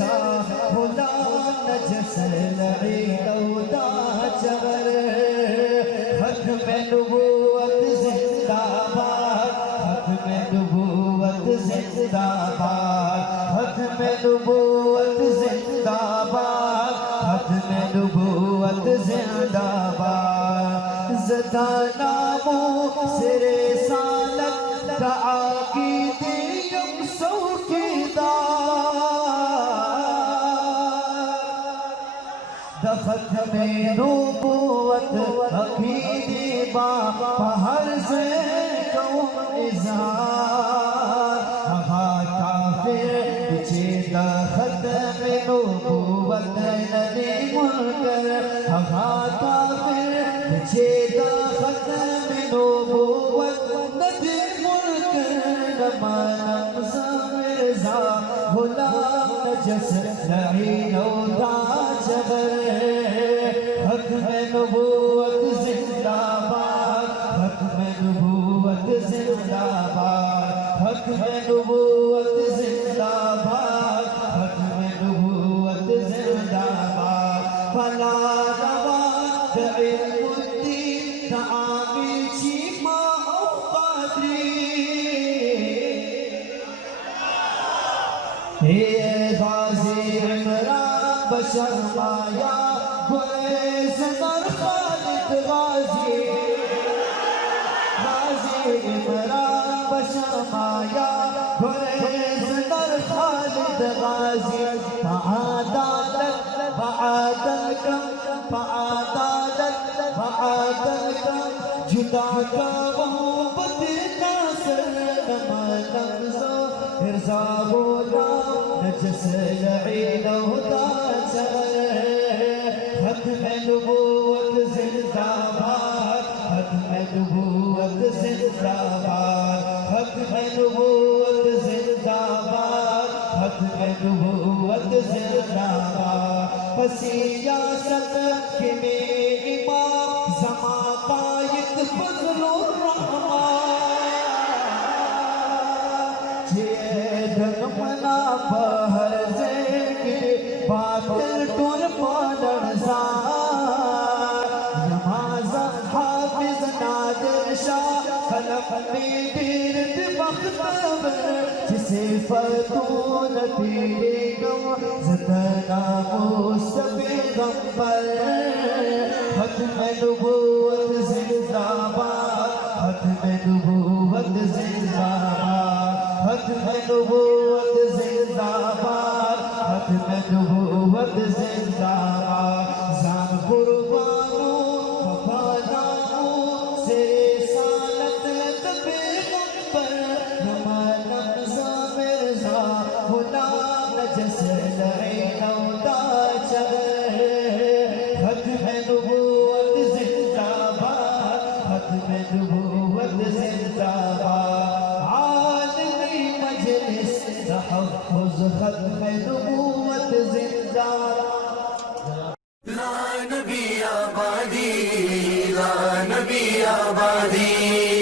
مرزا غلام نجس العید اودا چغر ختم نبوت زندہ باد ختم نبوت زندہ باد ختم نبوت زندہ باد ختم نبوت زندہ باد زدہ نامو سر رسالت دا عقیدیم سوکیدار دا ختم نبوت عقیدی با پہر سے قوم اظہار ہاں کافر پچھے دا ختم نبوت نبی منکر ہاں کافر پچھے دا ختم نبوت نبی منکر نمانم مرزا غلام نجس العید اودا چغر ختم نبوت زندہ باد ختم نبوت زندہ باد ختم نبوت زندہ باد ختم نبوت زندہ باد فلا روات علم الدین تعامل چیما او قادری اے غازی عمران بشر مایا گریز در خالد غازی غازی عمران بشر مایا گریز در خالد غازی فعادالت فعادلکم فعادالت فعادلکم جدا کا محبت ناصر نمانم مرزا غلام نجس العید اودا چغر ختم نبوت زندہ باد ختم نبوت زندہ باد ختم نبوت زندہ باد ختم نبوت زندہ باد سیاست کے میں امام زمان قائد فضل الرحمن جیدن منا بہر زیگی باطل ٹور پالن زار نمازہ حافظ نادر شاہ خلق میں دیرد بختبر جسے فتون تیرے گم زدنا مصطفی غمبر ختم نبوت زندہ باد ختم نبوت زندہ باد ختم نبوت زندہ باد ختم نبوت زندہ باد زان قربانو وفادانو سے رسالت پیغمبر نمانم مرزا غلام نجس العید اودا چغر ختم نبوت زندہ باد ختم نبوت زندہ باد عالمی مجلس تحفظ ختم نبوت زندہ لا نبی آبادی لا نبی آبادی